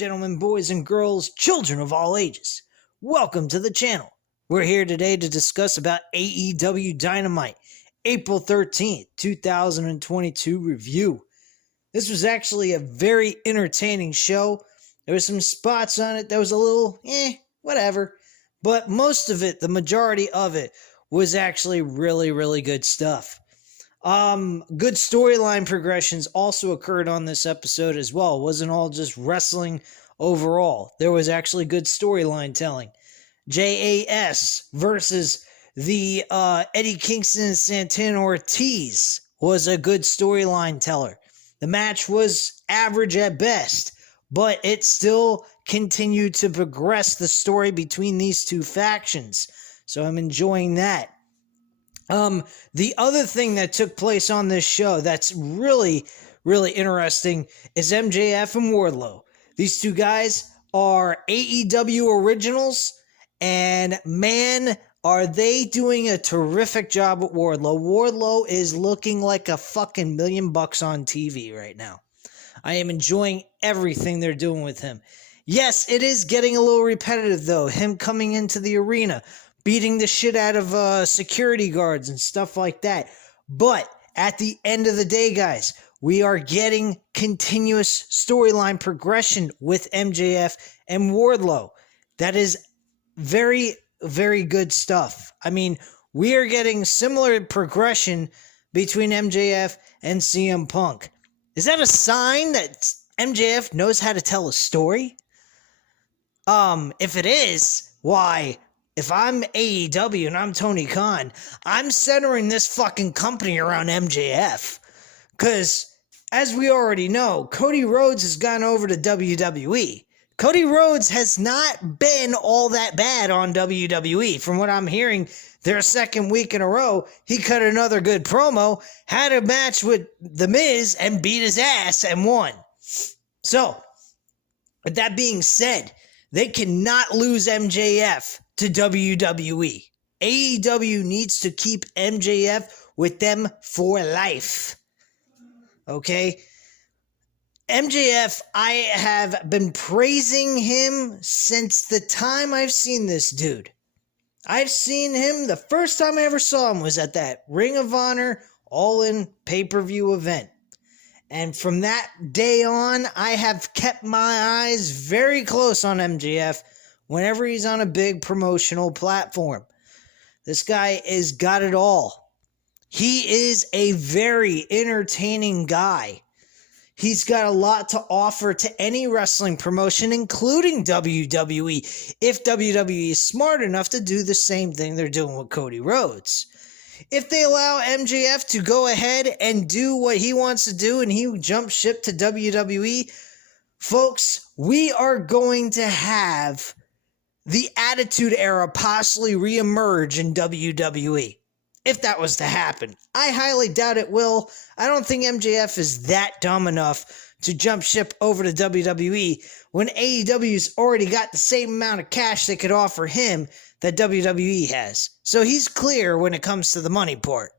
gentlemen, boys and girls, children of all ages. Welcome to the channel. We're here today to discuss about AEW Dynamite, April 13th, 2022 review. This was actually a very entertaining show. There were some spots on it that was a little, whatever. But most of it, the majority of it, was actually really good stuff. Good storyline progressions also occurred on this episode as well. It wasn't all just wrestling overall. There was actually good storyline telling. JAS versus the Eddie Kingston and Santana Ortiz was a good storyline teller. The match was average at best, but it still continued to progress the story between these two factions. So I'm enjoying that. The other thing that took place on this show that's really interesting is MJF and Wardlow. These two guys are AEW originals, and man, are they doing a terrific job with Wardlow. Wardlow is looking like a fucking $1 million on TV right now. I am enjoying everything they're doing with him. Yes, it is getting a little repetitive though, him coming into the arena, beating the shit out of security guards and stuff like that. But at the end of the day, guys, we are getting continuous storyline progression with MJF and Wardlow. That is very good stuff. I mean, we are getting similar progression between MJF and CM Punk. Is that a sign that MJF knows how to tell a story? If it is, why? If I'm AEW and I'm Tony Khan, I'm centering this fucking company around MJF. Because, as we already know, Cody Rhodes has gone over to WWE. Cody Rhodes has not been all that bad on WWE. From what I'm hearing, their second week in a row, he cut another good promo, had a match with The Miz, and beat his ass and won. So, with that being said, they cannot lose MJF to WWE. AEW needs to keep MJF with them for life. Okay? MJF, I have been praising him since the time I've seen this dude. I've seen him, the first time I ever saw him was at that Ring of Honor All-In pay-per-view event. And from that day on, I have kept my eyes very close on MJF whenever he's on a big promotional platform. This guy has got it all. He is a very entertaining guy. He's got a lot to offer to any wrestling promotion, including WWE, if WWE is smart enough to do the same thing they're doing with Cody Rhodes. If they allow MJF to go ahead and do what he wants to do and he jumps ship to WWE, folks, we are going to have the Attitude Era possibly reemerge in WWE. If that was to happen. I highly doubt it will. I don't think MJF is that dumb enough to jump ship over to WWE when AEW's already got the same amount of cash they could offer him that WWE has. So he's clear when it comes to the money part.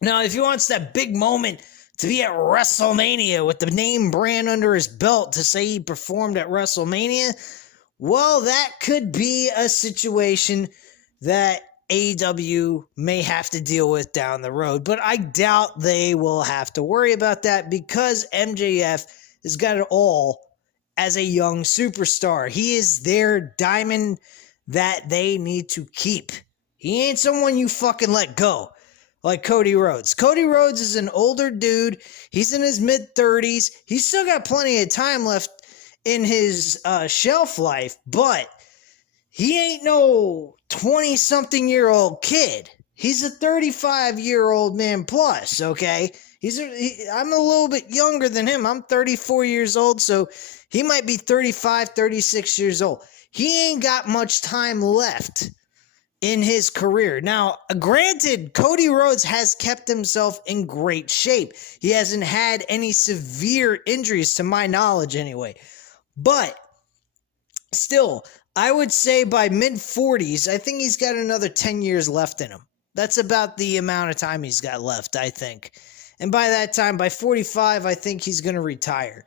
Now, if he wants that big moment to be at WrestleMania with the name brand under his belt to say he performed at WrestleMania, well, that could be a situation that AEW may have to deal with down the road, but I doubt they will have to worry about that because MJF has got it all as a young superstar. He is their diamond that they need to keep. He ain't someone you fucking let go like Cody Rhodes. Cody Rhodes is an older dude. He's in his mid-30s. He's still got plenty of time left in his shelf life, but he ain't no 20-something-year-old kid. He's a 35-year-old man plus, okay? I'm a little bit younger than him. I'm 34 years old, so he might be 35, 36 years old. He ain't got much time left in his career. Now, granted, Cody Rhodes has kept himself in great shape. He hasn't had any severe injuries, to my knowledge anyway. But still, I would say by mid-40s, I think he's got another 10 years left in him. That's about the amount of time he's got left, I think. And by that time, by 45, I think he's going to retire.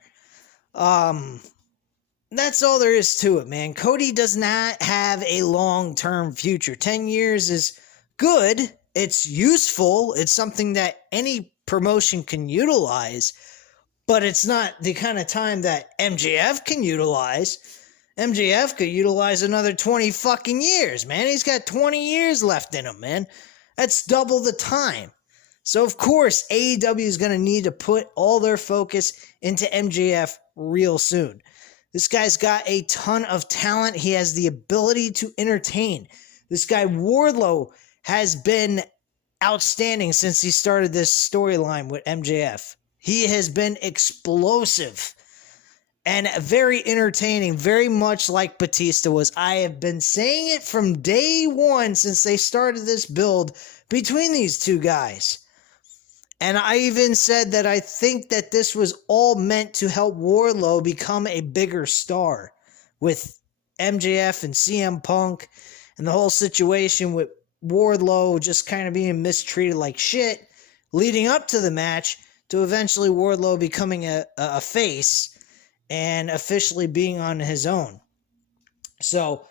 that's all there is to it, man. Cody does not have a long-term future. 10 years is good. It's useful. It's something that any promotion can utilize, but it's not the kind of time that MJF can utilize. MJF could utilize another 20 fucking years, man. He's got 20 years left in him, man. That's double the time. So, of course, AEW is going to need to put all their focus into MJF real soon. This guy's got a ton of talent. He has the ability to entertain. This guy, Wardlow, has been outstanding since he started this storyline with MJF. He has been explosive and very entertaining, very much like Batista was. I have been saying it from day one since they started this build between these two guys. And I even said that I think that this was all meant to help Wardlow become a bigger star with MJF and CM Punk and the whole situation with Wardlow just kind of being mistreated like shit leading up to the match to eventually Wardlow becoming a face and officially being on his own. So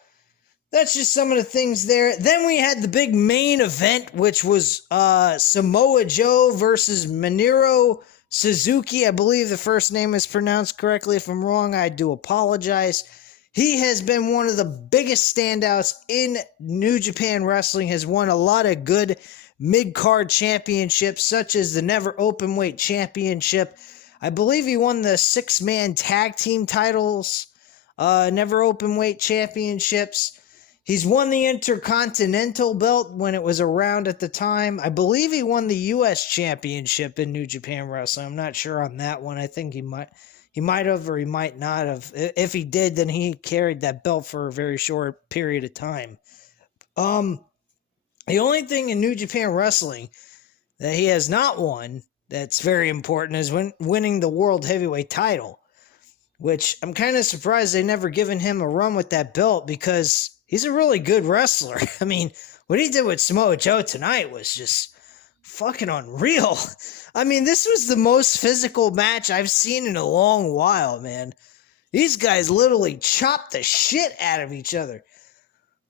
that's just some of the things there. Then we had the big main event, which was Samoa Joe versus Minoru Suzuki. I believe the first name is pronounced correctly. If I'm wrong, I do apologize. He has been one of the biggest standouts in New Japan Wrestling, has won a lot of good mid-card championships, such as the Never Openweight Championship. I believe he won the 6-man tag team titles, Never Openweight Championships. He's won the Intercontinental belt when it was around at the time. I believe he won the U.S. Championship in New Japan Wrestling. I'm not sure on that one. I think he might have or he might not have. If he did, then he carried that belt for a very short period of time. The only thing in New Japan Wrestling that he has not won that's very important is winning the World Heavyweight title, which I'm kind of surprised they never given him a run with that belt because he's a really good wrestler. I mean, what he did with Samoa Joe tonight was just fucking unreal. I mean, this was the most physical match I've seen in a long while, man. These guys literally chopped the shit out of each other.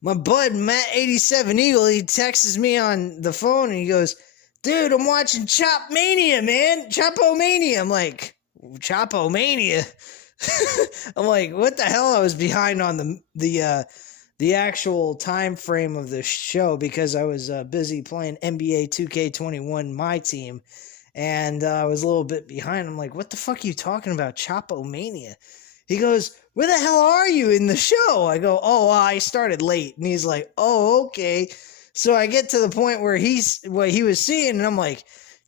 My bud, Matt87 Eagle, he texts me on the phone and he goes, "Dude, I'm watching Chop Mania, man. Chop-O-Mania." I'm like, Chop-O-Mania? I'm like, what the hell? I was behind on the actual time frame of the show because I was busy playing NBA 2K21, my team, and I was a little bit behind. I'm like, what the fuck are you talking about, Chop-O-Mania? He goes, "Where the hell are you in the show?" I go, "Oh, I started late." And he's like, "Oh, okay." So I get to the point where what he was seeing, and I'm like,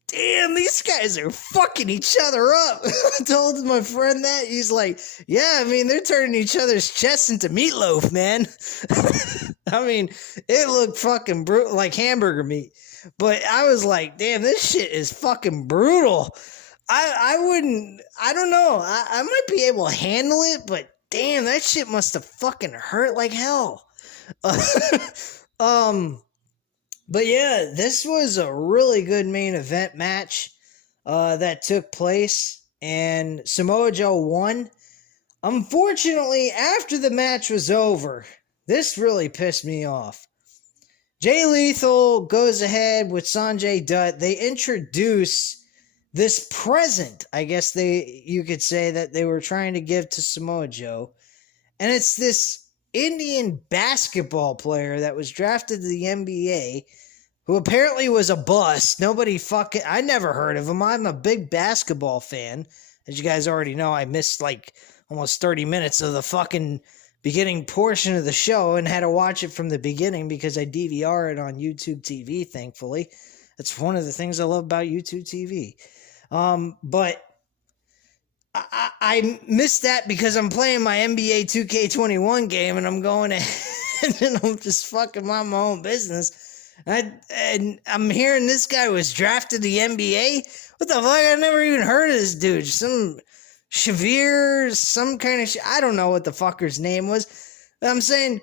damn, these guys are fucking each other up. I told my friend that. He's like, yeah, I mean, they're turning each other's chests into meatloaf, man. I mean, it looked fucking brutal, like hamburger meat. But I was like, damn, this shit is fucking brutal. I don't know. I might be able to handle it, but damn, that shit must have fucking hurt like hell. But yeah, this was a really good main event match that took place, and Samoa Joe won. Unfortunately, after the match was over, this really pissed me off. Jay Lethal goes ahead with Sanjay Dutt. They introduce this present, I guess you could say, that they were trying to give to Samoa Joe. And it's this Indian basketball player that was drafted to the NBA who apparently was a bust. I never heard of him. I'm a big basketball fan. As you guys already know, I missed like almost 30 minutes of the fucking beginning portion of the show and had to watch it from the beginning because I DVR it on YouTube TV, thankfully. That's one of the things I love about YouTube TV. But I missed that because I'm playing my NBA 2K21 game and I'm going ahead and I'm just fucking mind my own business. And I'm hearing this guy was drafted to the NBA. What the fuck? I never even heard of this dude. Some Shavir, some kind of I don't know what the fucker's name was. I'm saying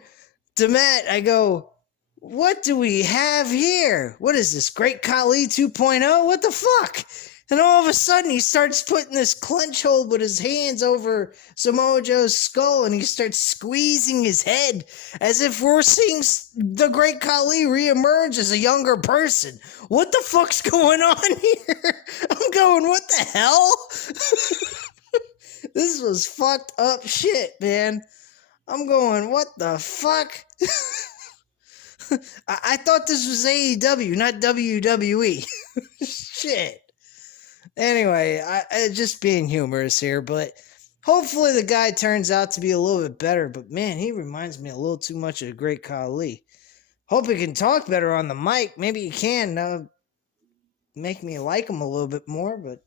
to Matt, I go, what do we have here? What is this, Great Khali 2.0? What the fuck? And all of a sudden, he starts putting this clench hold with his hands over Samoa Joe's skull, and he starts squeezing his head as if we're seeing the Great Khali reemerge as a younger person. What the fuck's going on here? I'm going, what the hell? This was fucked up shit, man. I'm going, what the fuck? I thought this was AEW, not WWE. Shit. Anyway, I just being humorous here, but hopefully the guy turns out to be a little bit better. But man, he reminds me a little too much of the Great Khali. Hope he can talk better on the mic. Maybe he can make me like him a little bit more. But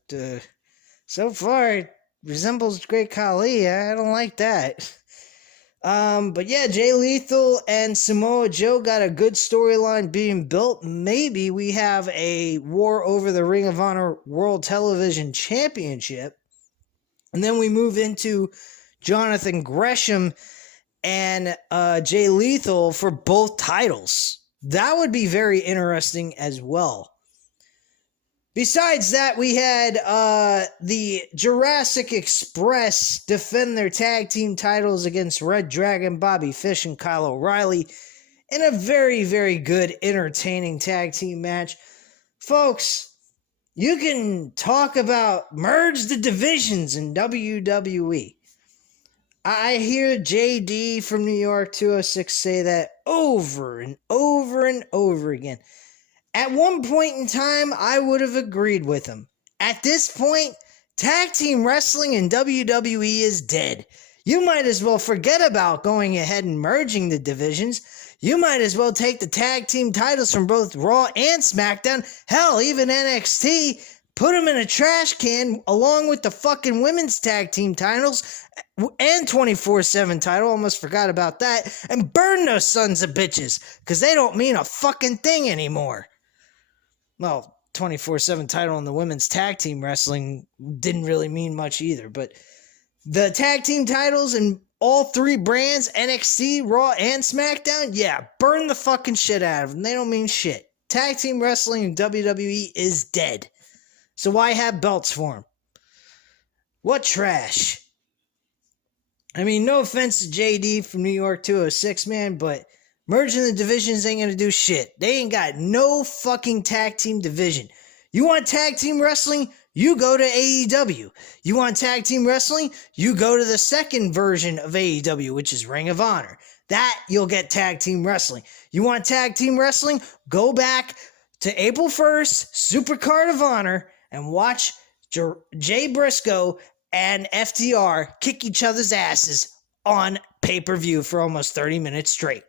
so far, it resembles Great Khali. I don't like that. But yeah, Jay Lethal and Samoa Joe got a good storyline being built. Maybe we have a war over the Ring of Honor World Television Championship. And then we move into Jonathan Gresham and Jay Lethal for both titles. That would be very interesting as well. Besides that, we had the Jurassic Express defend their tag team titles against Red Dragon, Bobby Fish, and Kyle O'Reilly in a very, very good, entertaining tag team match. Folks, you can talk about merge the divisions in WWE. I hear JD from New York 206 say that over and over and over again. At one point in time, I would have agreed with him. At this point, tag team wrestling in WWE is dead. You might as well forget about going ahead and merging the divisions. You might as well take the tag team titles from both Raw and SmackDown, hell, even NXT, put them in a trash can along with the fucking women's tag team titles and 24/7 title, almost forgot about that, and burn those sons of bitches, because they don't mean a fucking thing anymore. Well, 24/7 title in the women's tag team wrestling didn't really mean much either, but the tag team titles in all three brands, NXT, Raw, and SmackDown, yeah, burn the fucking shit out of them. They don't mean shit. Tag team wrestling in WWE is dead. So why have belts for them? What trash. I mean, no offense to JD from New York 206, man, but merging the divisions ain't gonna do shit. They ain't got no fucking tag team division. You want tag team wrestling? You go to AEW. You want tag team wrestling? You go to the second version of AEW, which is Ring of Honor. That you'll get tag team wrestling. You want tag team wrestling? Go back to April 1st, Supercard of Honor, and watch Jay Briscoe and FTR kick each other's asses on pay-per-view for almost 30 minutes straight.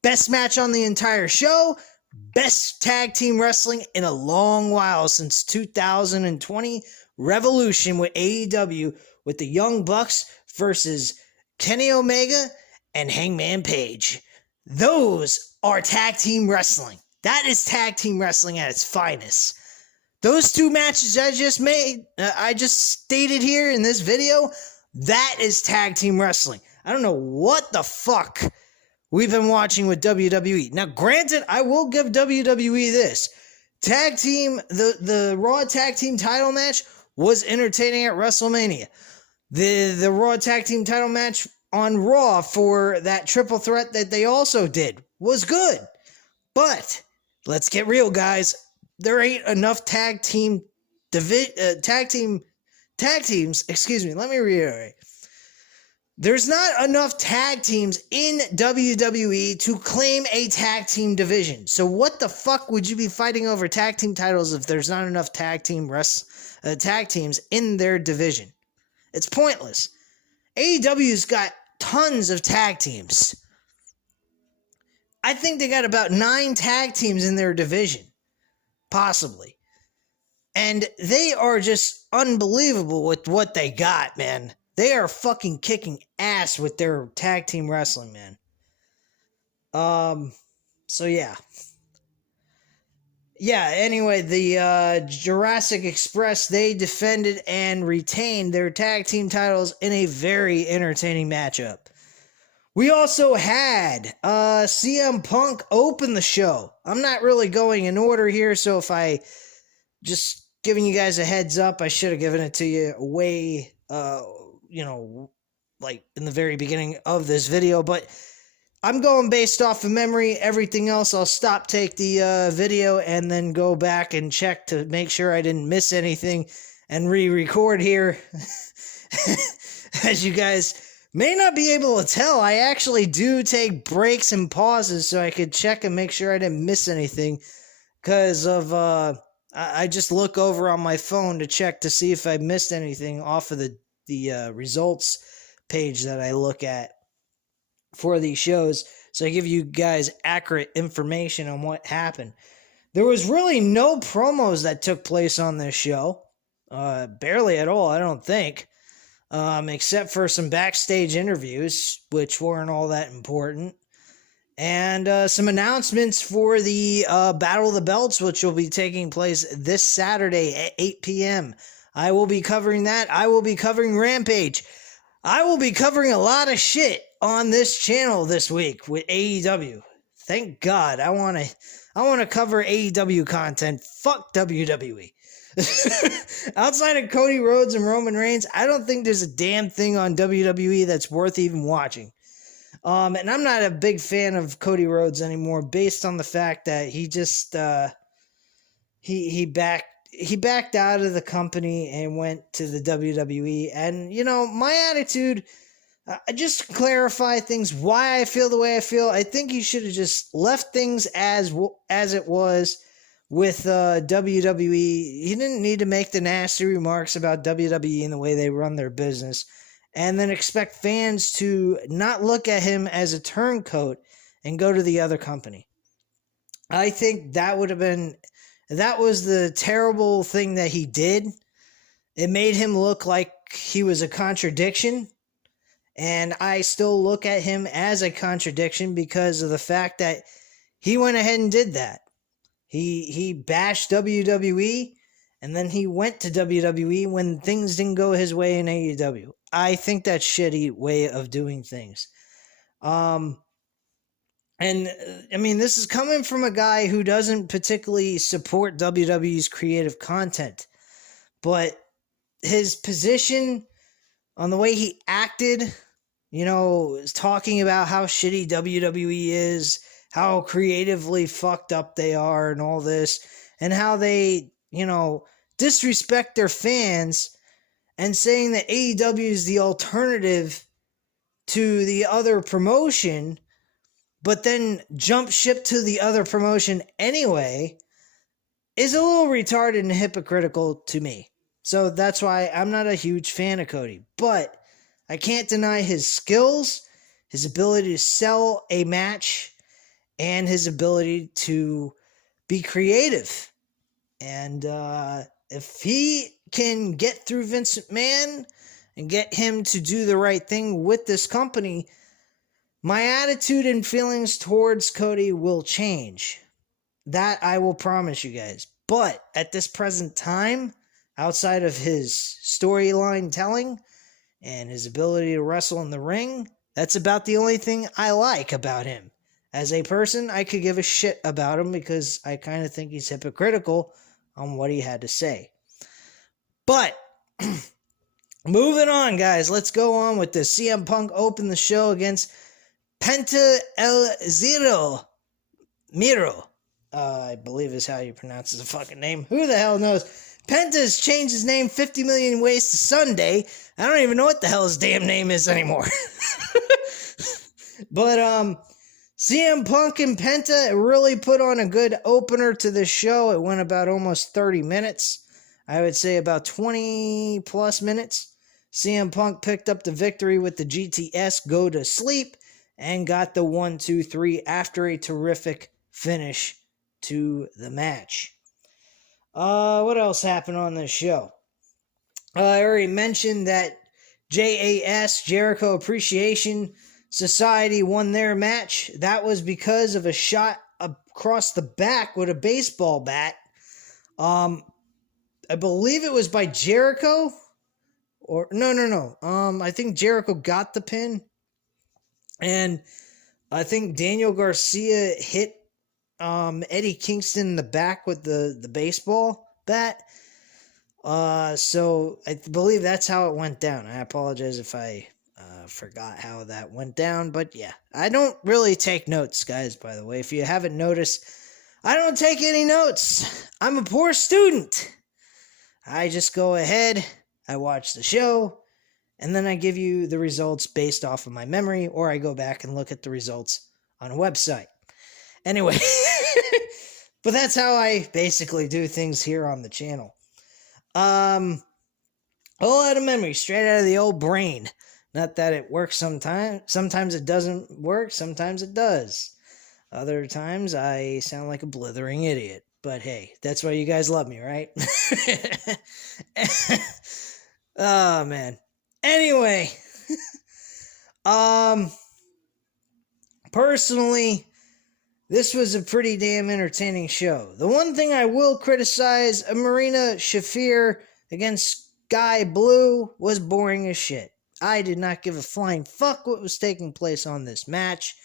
Best match on the entire show. Best tag team wrestling in a long while since 2020 Revolution with AEW with the Young Bucks versus Kenny Omega and Hangman Page. Those are tag team wrestling. That is tag team wrestling at its finest. Those two matches I just stated here in this video, that is tag team wrestling. I don't know what the fuck we've been watching with WWE. Now, granted, I will give WWE this. Tag team, the Raw Tag Team title match was entertaining at WrestleMania. The Raw Tag Team title match on Raw for that triple threat that they also did was good. But, let's get real, guys. There ain't enough tag teams, excuse me, let me reiterate. There's not enough tag teams in WWE to claim a tag team division. So what the fuck would you be fighting over tag team titles if there's not enough tag teams in their division? It's pointless. AEW's got tons of tag teams. I think they got about 9 tag teams in their division. Possibly. And they are just unbelievable with what they got, man. They are fucking kicking ass with their tag team wrestling, man. So yeah. Yeah, anyway, the Jurassic Express, they defended and retained their tag team titles in a very entertaining matchup. We also had CM Punk open the show. I'm not really going in order here, so if I just giving you guys a heads up. I should have given it to you way, like in the very beginning of this video, but I'm going based off of memory. Everything else, I'll take the video and then go back and check to make sure I didn't miss anything and re-record here. As you guys may not be able to tell, I actually do take breaks and pauses so I could check and make sure I didn't miss anything, because of I just look over on my phone to check to see if I missed anything off of the results page that I look at for these shows, so I give you guys accurate information on what happened. There was really no promos that took place on this show, barely at all, I don't think. Except for some backstage interviews, which weren't all that important. And some announcements for the Battle of the Belts, which will be taking place this Saturday at 8 p.m. I will be covering that. I will be covering Rampage. I will be covering a lot of shit on this channel this week with AEW. Thank God. I want to cover AEW content. Fuck WWE. Outside of Cody Rhodes and Roman Reigns, I don't think there's a damn thing on WWE that's worth even watching. And I'm not a big fan of Cody Rhodes anymore, based on the fact that he just he backed out of the company and went to the WWE. And my attitude, just to clarify things, why I feel the way I feel, I think he should have just left things as it was with WWE. He didn't need to make the nasty remarks about WWE and the way they run their business, and then expect fans to not look at him as a turncoat and go to the other company. I think that was the terrible thing that he did. It made him look like he was a contradiction, and I still look at him as a contradiction because of the fact that he went ahead and did that. He bashed WWE, and then he went to WWE when things didn't go his way in AEW. I think that's shitty way of doing things. And I mean, this is coming from a guy who doesn't particularly support WWE's creative content, but his position on the way he acted, is talking about how shitty WWE is, how creatively fucked up they are and all this, and how they, disrespect their fans, and saying that AEW is the alternative to the other promotion, but then jump ship to the other promotion anyway, is a little retarded and hypocritical to me. So that's why I'm not a huge fan of Cody. But I can't deny his skills, his ability to sell a match, and his ability to be creative. And if he can get through Vince McMahon and get him to do the right thing with this company, my attitude and feelings towards Cody will change. That I will promise you guys. But at this present time, outside of his storyline telling and his ability to wrestle in the ring, that's about the only thing I like about him. As a person, I could give a shit about him because I kind of think he's hypocritical on what he had to say. But moving on, guys, let's go on with this. CM Punk opened the show against Penta El Zero Miro. I believe is how you pronounce his fucking name. Who the hell knows? Penta's changed his name 50 million ways to Sunday. I don't even know what the hell his damn name is anymore. But CM Punk and Penta really put on a good opener to the show. It went about almost 30 minutes. I would say about 20 plus minutes. CM Punk picked up the victory with the GTS Go to Sleep and got the 1-2-3 after a terrific finish to the match. What else happened on this show? I already mentioned that JAS, Jericho Appreciation Society, won their match. That was because of a shot across the back with a baseball bat. I believe it was by Jericho. Or no. I think Jericho got the pin. And I think Daniel Garcia hit Eddie Kingston in the back with the baseball bat. So I believe that's how it went down. I apologize if I forgot how that went down, but yeah, I don't really take notes, guys, by the way. If you haven't noticed, I don't take any notes. I'm a poor student. I just go ahead, I watch the show, and then I give you the results based off of my memory, or I go back and look at the results on a website. Anyway, but that's how I basically do things here on the channel. All out of memory, straight out of the old brain. Not that it works sometimes. Sometimes it doesn't work. Sometimes it does. Other times I sound like a blithering idiot. But hey, that's why you guys love me, right? Oh, man. Anyway. Personally, this was a pretty damn entertaining show. The one thing I will criticize of Marina Shafir against Sky Blue was boring as shit. I did not give a flying fuck what was taking place on this match.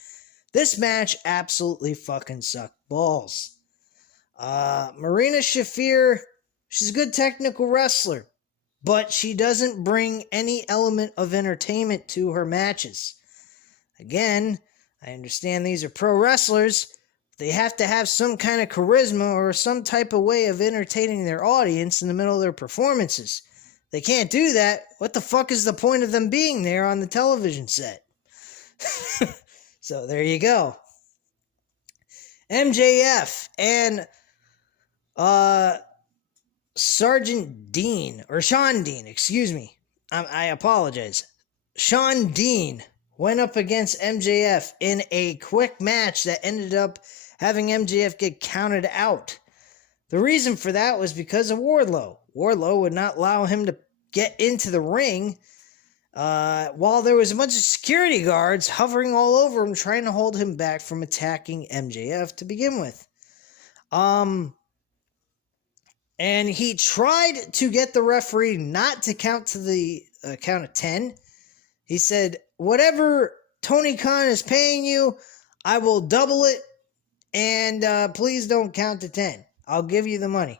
This match absolutely fucking sucked balls. Marina Shafir, she's a good technical wrestler, but she doesn't bring any element of entertainment to her matches. Again, I understand these are pro wrestlers. They have to have some kind of charisma or some type of way of entertaining their audience in the middle of their performances. They can't do that. What the fuck is the point of them being there on the television set? So there you go. MJF and Sergeant Dean, or Sean Dean, excuse me. I apologize. Sean Dean went up against MJF in a quick match that ended up having MJF get counted out. The reason for that was because of Wardlow. Wardlow would not allow him to get into the ring while there was a bunch of security guards hovering all over him trying to hold him back from attacking MJF to begin with. And he tried to get the referee not to count to the count of 10. He said, whatever Tony Khan is paying you, I will double it, and please don't count to 10. I'll give you the money.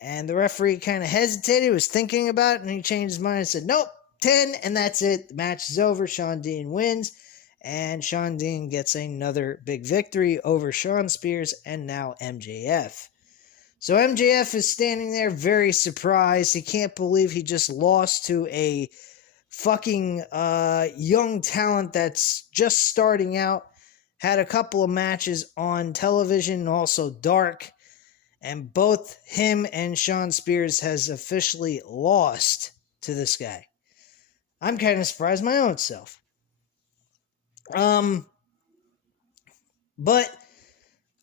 And the referee kind of hesitated, was thinking about it, and he changed his mind and said, nope, 10, and that's it. The match is over. Sean Dean wins, and Sean Dean gets another big victory over Shawn Spears and now MJF. So MJF is standing there very surprised. He can't believe he just lost to a fucking young talent that's just starting out. Had a couple of matches on television, also dark. And both him and Shawn Spears has officially lost to this guy. I'm kind of surprised my own self. But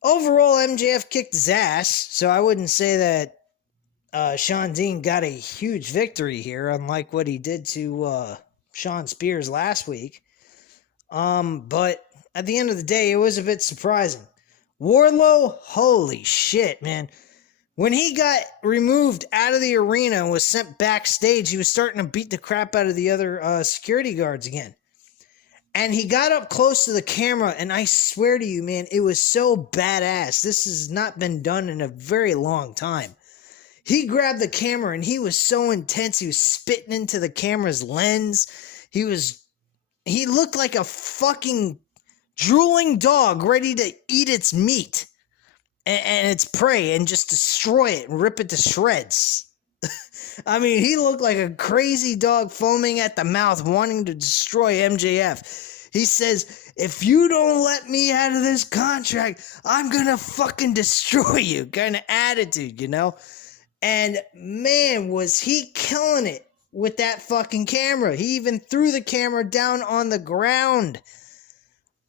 overall, MJF kicked his ass, so I wouldn't say that Sean Dean got a huge victory here, unlike what he did to Shawn Spears last week. But at the end of the day, it was a bit surprising. Wardlow, holy shit, man. When he got removed out of the arena and was sent backstage, he was starting to beat the crap out of the other security guards again. And he got up close to the camera, and I swear to you, man, it was so badass. This has not been done in a very long time. He grabbed the camera, and he was so intense. He was spitting into the camera's lens. He looked like a fucking drooling dog ready to eat its meat and its prey and just destroy it and rip it to shreds. I mean, he looked like a crazy dog foaming at the mouth wanting to destroy MJF. He says, if you don't let me out of this contract, I'm gonna fucking destroy you, kind of attitude, you know? And man, was he killing it with that fucking camera. He even threw the camera down on the ground.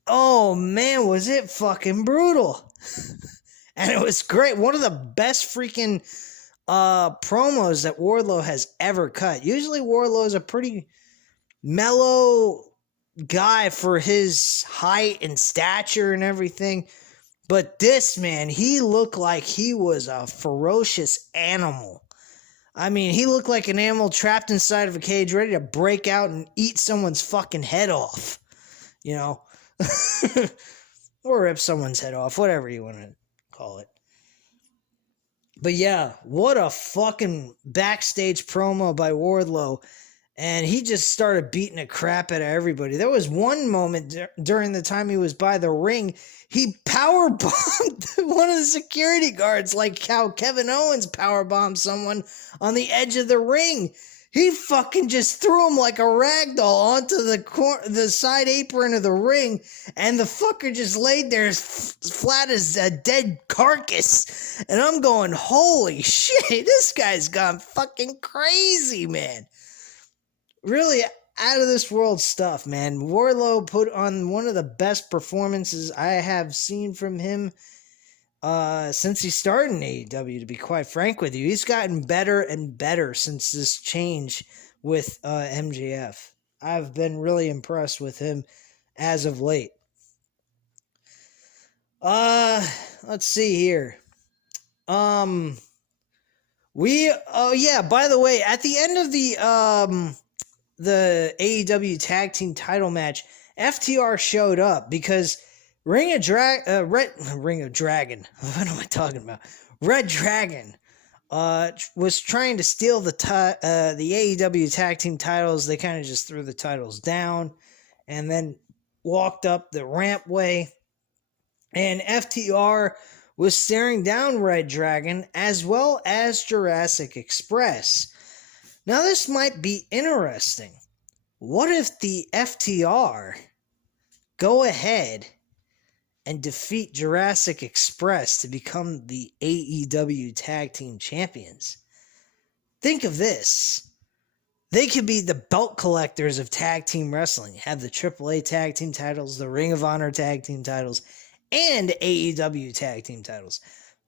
Oh man, was it fucking brutal. And it was great. One of the best freaking promos that Wardlow has ever cut. Usually Wardlow is a pretty mellow guy for his height and stature and everything. But this man, he looked like he was a ferocious animal. I mean, he looked like an animal trapped inside of a cage ready to break out and eat someone's fucking head off. You know? Or rip someone's head off, whatever you want to call it. But yeah, what a fucking backstage promo by Wardlow. And he just started beating the crap out of everybody. There was one moment during the time he was by the ring, he power bombed one of the security guards, like how Kevin Owens power bombed someone on the edge of the ring. He fucking just threw him like a rag doll onto the side apron of the ring, and the fucker just laid there as flat as a dead carcass. And I'm going, holy shit, this guy's gone fucking crazy, man. Really out of this world stuff, man. Wardlow put on one of the best performances I have seen from him since he started in AEW, to be quite frank with you. He's gotten better and better since this change with MJF. I've been really impressed with him as of late. Let's see here. By the way, at the end of the AEW Tag Team title match, FTR showed up because Ring of Dragon. What am I talking about? Red Dragon was trying to steal the AEW Tag Team titles. They kind of just threw the titles down and then walked up the rampway. And FTR was staring down Red Dragon as well as Jurassic Express. Now, this might be interesting. What if the FTR go ahead and defeat Jurassic Express to become the AEW Tag Team Champions? Think of this. They could be the belt collectors of tag team wrestling, have the AAA Tag Team titles, the Ring of Honor Tag Team titles, and AEW Tag Team titles.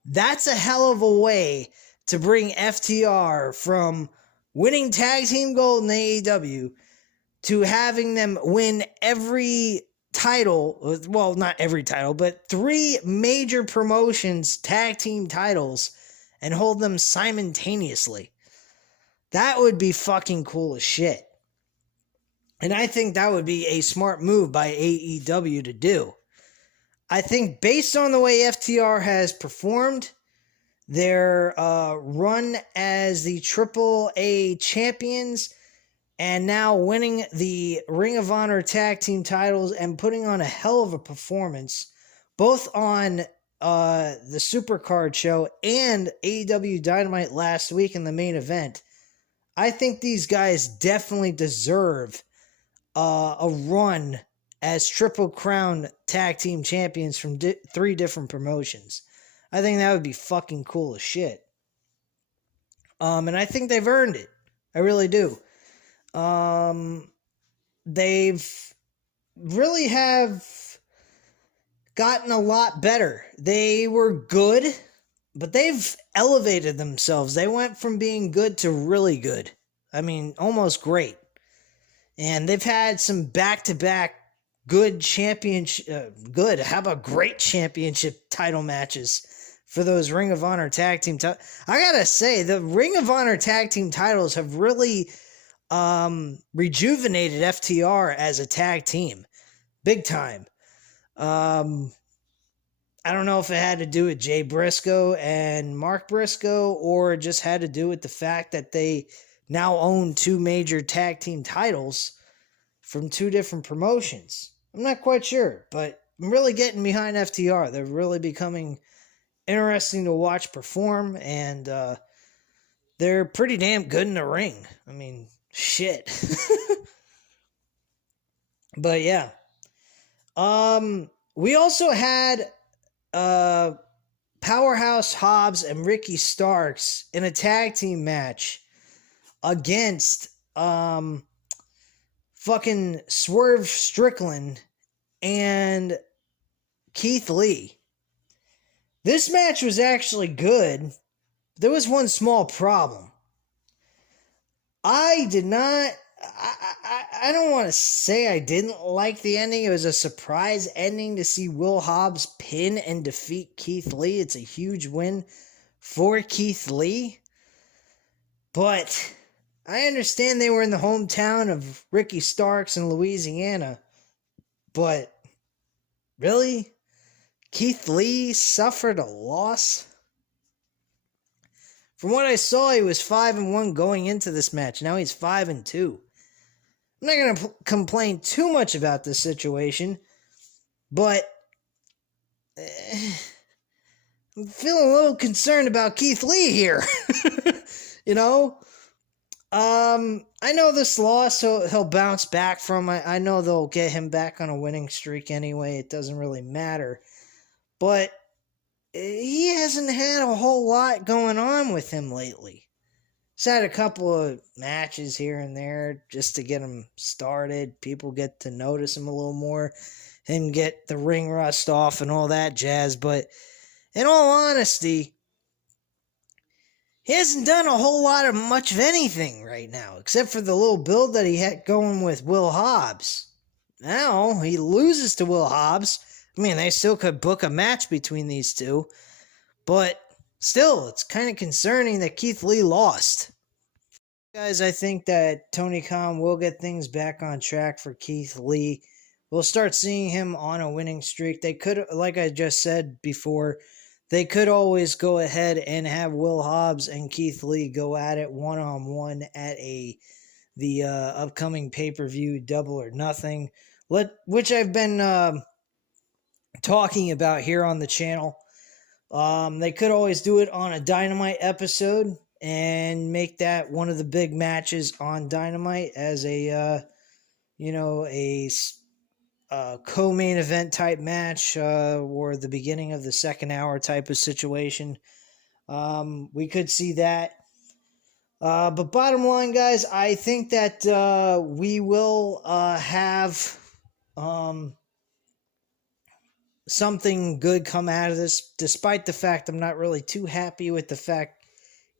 That's a hell of a way to bring FTR from winning tag team gold in AEW to having them win every title, well, not every title, but 3 major promotions tag team titles and hold them simultaneously. That would be fucking cool as shit. And I think that would be a smart move by AEW to do. I think based on the way FTR has performed, their run as the AAA champions, and now winning the Ring of Honor Tag Team titles and putting on a hell of a performance, both on the Supercard show and AEW Dynamite last week in the main event. I think these guys definitely deserve a run as Triple Crown Tag Team champions from 3 different promotions. I think that would be fucking cool as shit. And I think they've earned it. I really do. They've really have gotten a lot better. They were good, but they've elevated themselves. They went from being good to really good. I mean, almost great. And they've had some back-to-back good championship, how about great championship title matches for those Ring of Honor Tag Team titles. I gotta say, the Ring of Honor Tag Team titles have really rejuvenated FTR as a tag team. Big time. I don't know if it had to do with Jay Briscoe and Mark Briscoe, or just had to do with the fact that they now own 2 major tag team titles from 2 different promotions. I'm not quite sure, but I'm really getting behind FTR. They're really becoming interesting to watch perform, and they're pretty damn good in the ring. I mean, shit. But yeah. We also had Powerhouse Hobbs and Ricky Starks in a tag team match against fucking Swerve Strickland and Keith Lee. This match was actually good. There was one small problem. I don't want to say I didn't like the ending. It was a surprise ending to see Will Hobbs pin and defeat Keith Lee. It's a huge win for Keith Lee. But I understand they were in the hometown of Ricky Starks in Louisiana. But really? Keith Lee suffered a loss? From what I saw, he was 5-1 going into this match. Now he's 5-2. I'm not going to complain too much about this situation, but I'm feeling a little concerned about Keith Lee here. You know? I know this loss he'll bounce back from. I know they'll get him back on a winning streak anyway. It doesn't really matter. But he hasn't had a whole lot going on with him lately. He's had a couple of matches here and there just to get him started. People get to notice him a little more and get the ring rust off and all that jazz. But in all honesty, he hasn't done a whole lot of much of anything right now, except for the little build that he had going with Will Hobbs. Now he loses to Will Hobbs. I mean, they still could book a match between these two, but still, it's kind of concerning that Keith Lee lost. Guys, I think that Tony Khan will get things back on track for Keith Lee. We'll start seeing him on a winning streak. They could, like I just said before, they could always go ahead and have Will Hobbs and Keith Lee go at it one-on-one at the upcoming pay-per-view Double or Nothing, which I've been talking about here on the channel. They could always do it on a Dynamite episode and make that one of the big matches on Dynamite as a co-main event type match or the beginning of the second hour type of situation. We could see that. But bottom line, guys, I think that we will have something good come out of this, despite the fact I'm not really too happy with the fact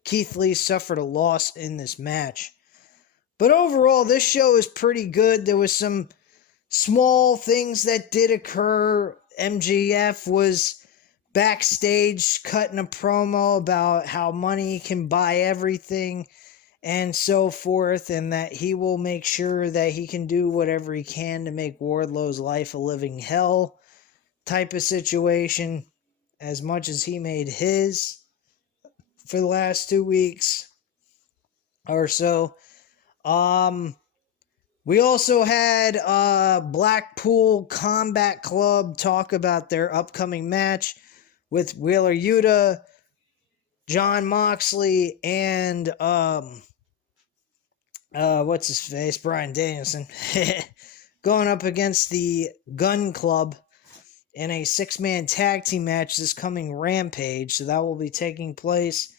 Keith Lee suffered a loss in this match. But overall, this show is pretty good. There was some small things that did occur. MJF was backstage cutting a promo about how money can buy everything and so forth, and that he will make sure that he can do whatever he can to make Wardlow's life a living hell type of situation, as much as he made his for the last 2 weeks or so. We also had Blackpool Combat Club talk about their upcoming match with Wheeler Yuta, John Moxley, and what's his face, Bryan Danielson, going up against the Gun Club in a 6-man tag team match this coming Rampage. So that will be taking place.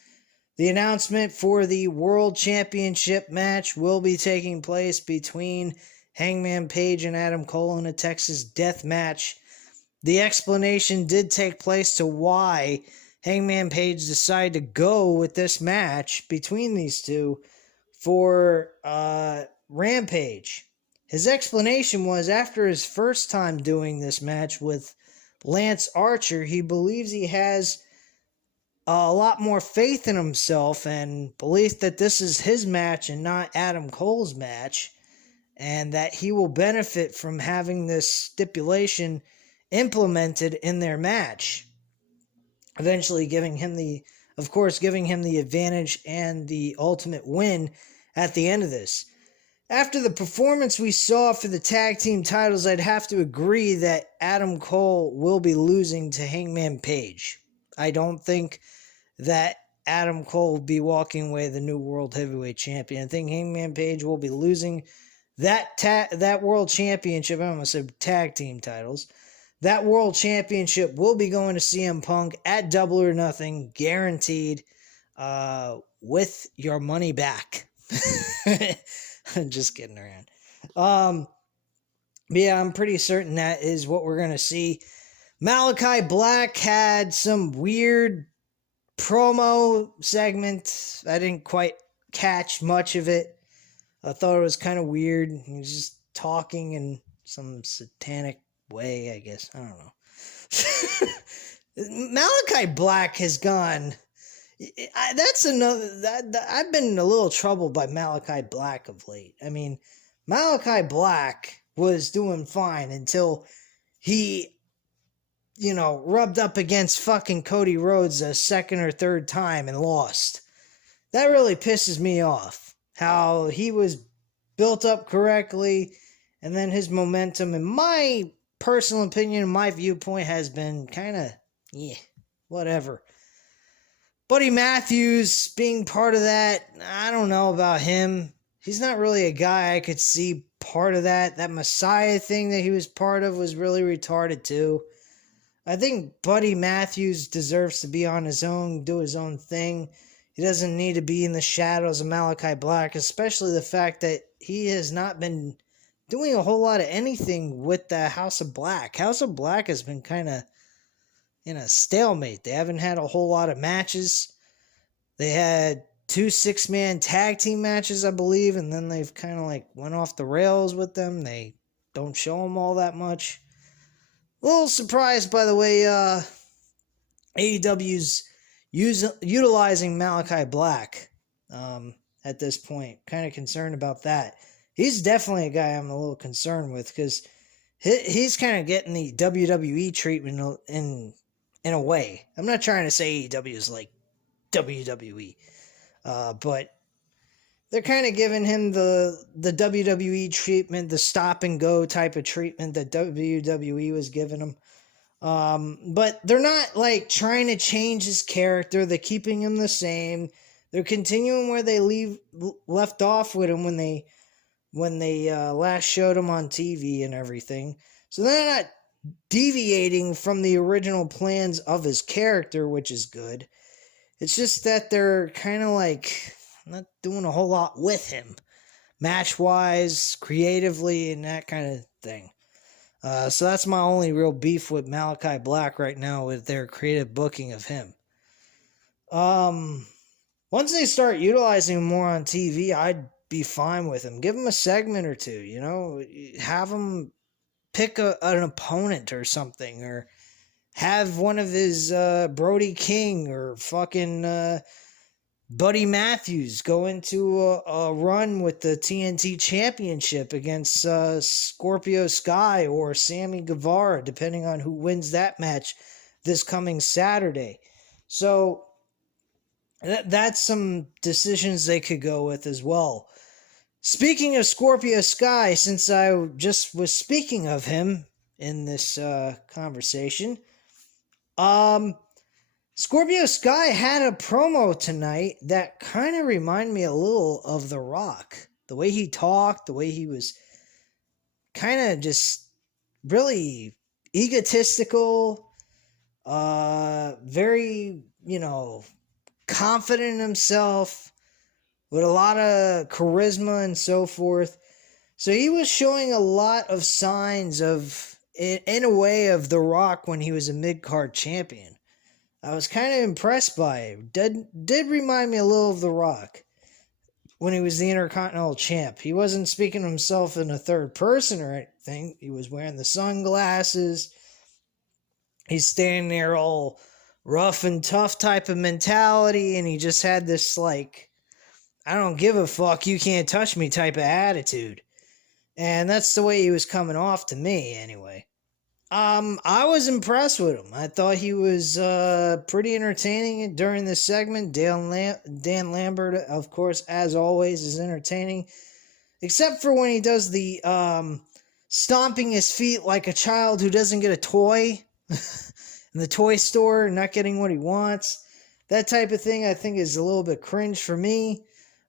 The announcement for the World Championship match will be taking place between Hangman Page and Adam Cole in a Texas death match. The explanation did take place to why Hangman Page decided to go with this match between these two for Rampage. His explanation was, after his first time doing this match with Lance Archer, he believes he has a lot more faith in himself and belief that this is his match and not Adam Cole's match, and that he will benefit from having this stipulation implemented in their match, eventually giving him the advantage and the ultimate win at the end of this. After the performance we saw for the tag team titles, I'd have to agree that Adam Cole will be losing to Hangman Page. I don't think that Adam Cole will be walking away the new World Heavyweight Champion. I think Hangman Page will be losing that World Championship. I almost said tag team titles. That World Championship will be going to CM Punk at Double or Nothing, guaranteed, with your money back. I'm just kidding around. But yeah, I'm pretty certain that is what we're going to see. Malachi Black had some weird promo segment. I didn't quite catch much of it. I thought it was kind of weird. He was just talking in some satanic way, I guess. I don't know. Malachi Black has gone... That's another... I've been in a little trouble by Malachi Black of late. I mean, Malachi Black was doing fine until he, rubbed up against fucking Cody Rhodes a second or third time and lost. that really pisses me off. How he was built up correctly, and then his momentum, in my personal opinion, my viewpoint, has been kind of, yeah, whatever. Buddy Matthews being part of that, I don't know about him. He's not really a guy I could see part of that. That Messiah thing that he was part of was really retarded too. I think Buddy Matthews deserves to be on his own, do his own thing. He doesn't need to be in the shadows of Malachi Black, especially the fact that he has not been doing a whole lot of anything with the House of Black. House of Black has been kind of in a stalemate. They haven't had a whole lot of matches. They had 2 6-man tag team matches, I believe, and then they've kind of like went off the rails with them. They don't show them all that much. A little surprised by the way AEW's utilizing Malachi Black at this point. Kind of concerned about that. He's definitely a guy I'm a little concerned with because he's kind of getting the WWE treatment in a way. I'm not trying to say AEW is like WWE, but they're kind of giving him the WWE treatment, the stop and go type of treatment that WWE was giving him. But they're not like trying to change his character. They're keeping him the same. They're continuing where they left off with him when they last showed him on TV and everything. So they're not deviating from the original plans of his character, which is good. It's just that they're kind of like not doing a whole lot with him, match-wise, creatively, and that kind of thing. So that's my only real beef with Malachi Black right now, with their creative booking of him. Once they start utilizing him more on TV, I'd be fine with him. Give him a segment or two, you know? Have him pick an opponent or something, or have one of his Brody King or fucking Buddy Matthews go into a run with the TNT Championship against Scorpio Sky or Sammy Guevara, depending on who wins that match this coming Saturday. So that's some decisions they could go with as well. Speaking of Scorpio Sky, since I just was speaking of him in this conversation, Scorpio Sky had a promo tonight that kind of reminded me a little of The Rock. The way he talked, the way he was kind of just really egotistical, very, confident in himself, with a lot of charisma and so forth. So he was showing a lot of signs of, in a way, of The Rock when he was a mid-card champion. I was kind of impressed by it. Did remind me a little of The Rock when he was the Intercontinental Champ. He wasn't speaking of himself in a third person or anything. He was wearing the sunglasses. He's standing there all rough and tough type of mentality, and he just had this, like, I don't give a fuck, you can't touch me type of attitude. And that's the way he was coming off to me, anyway. I was impressed with him. I thought he was pretty entertaining during this segment. Dan Lambert, of course, as always, is entertaining. Except for when he does the stomping his feet like a child who doesn't get a toy in the toy store and not getting what he wants. That type of thing I think is a little bit cringe for me.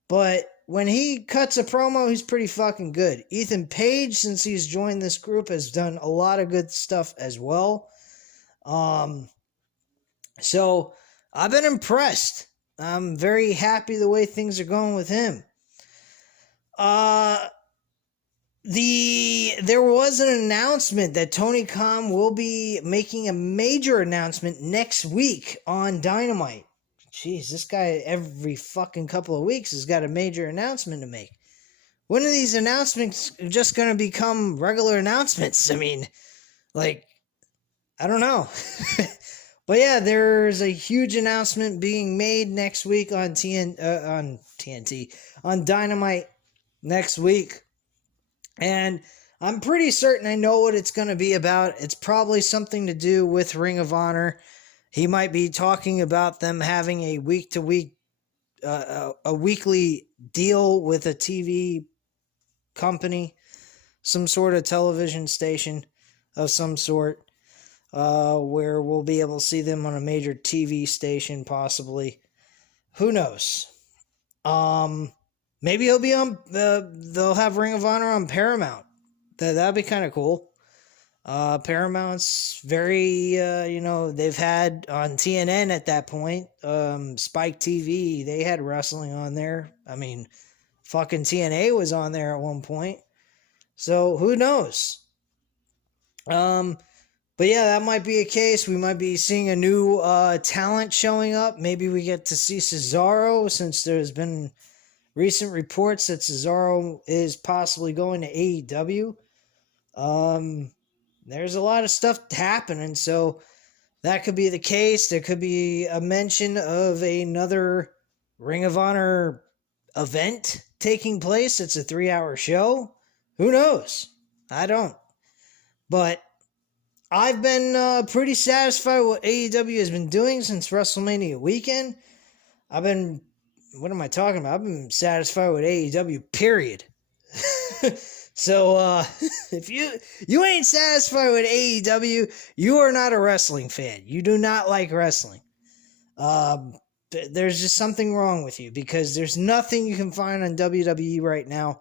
But when he cuts a promo, he's pretty fucking good. Ethan Page, since he's joined this group, has done a lot of good stuff as well. So I've been impressed. I'm very happy the way things are going with him. There was an announcement that Tony Khan will be making a major announcement next week on Dynamite. Jeez, this guy every fucking couple of weeks has got a major announcement to make. When are these announcements just going to become regular announcements? I mean, like, I don't know. But yeah, there's a huge announcement being made next week on TNT, on Dynamite next week. And I'm pretty certain I know what it's going to be about. It's probably something to do with Ring of Honor. He might be talking about them having a week-to-week a weekly deal with a TV company, some sort of television station of some sort, where we'll be able to see them on a major TV station, possibly. Who knows? Maybe he'll be on. They'll have Ring of Honor on Paramount. That'd be kind of cool. Paramount's very, they've had on TNN at that point, Spike TV, they had wrestling on there. I mean, fucking TNA was on there at one point. So who knows? But yeah, that might be a case. We might be seeing a new talent showing up. Maybe we get to see Cesaro, since there's been recent reports that Cesaro is possibly going to AEW. There's a lot of stuff happening, so that could be the case. There could be a mention of another Ring of Honor event taking place. It's a 3-hour show. Who knows? I don't. But I've been pretty satisfied with what AEW has been doing since WrestleMania weekend. What am I talking about? I've been satisfied with AEW, period. So, if you ain't satisfied with AEW, you are not a wrestling fan. You do not like wrestling. There's just something wrong with you, because there's nothing you can find on WWE right now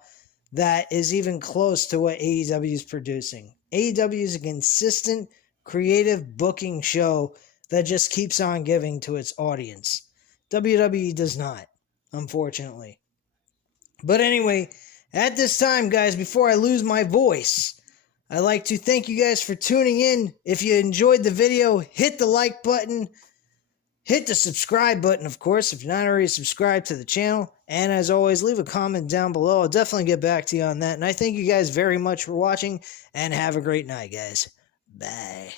that is even close to what AEW is producing. AEW is a consistent, creative booking show that just keeps on giving to its audience. WWE does not, unfortunately. But anyway, at this time, guys, before I lose my voice, I'd like to thank you guys for tuning in. If you enjoyed the video, hit the like button. Hit the subscribe button, of course, if you're not already subscribed to the channel. And as always, leave a comment down below. I'll definitely get back to you on that. And I thank you guys very much for watching, and have a great night, guys. Bye.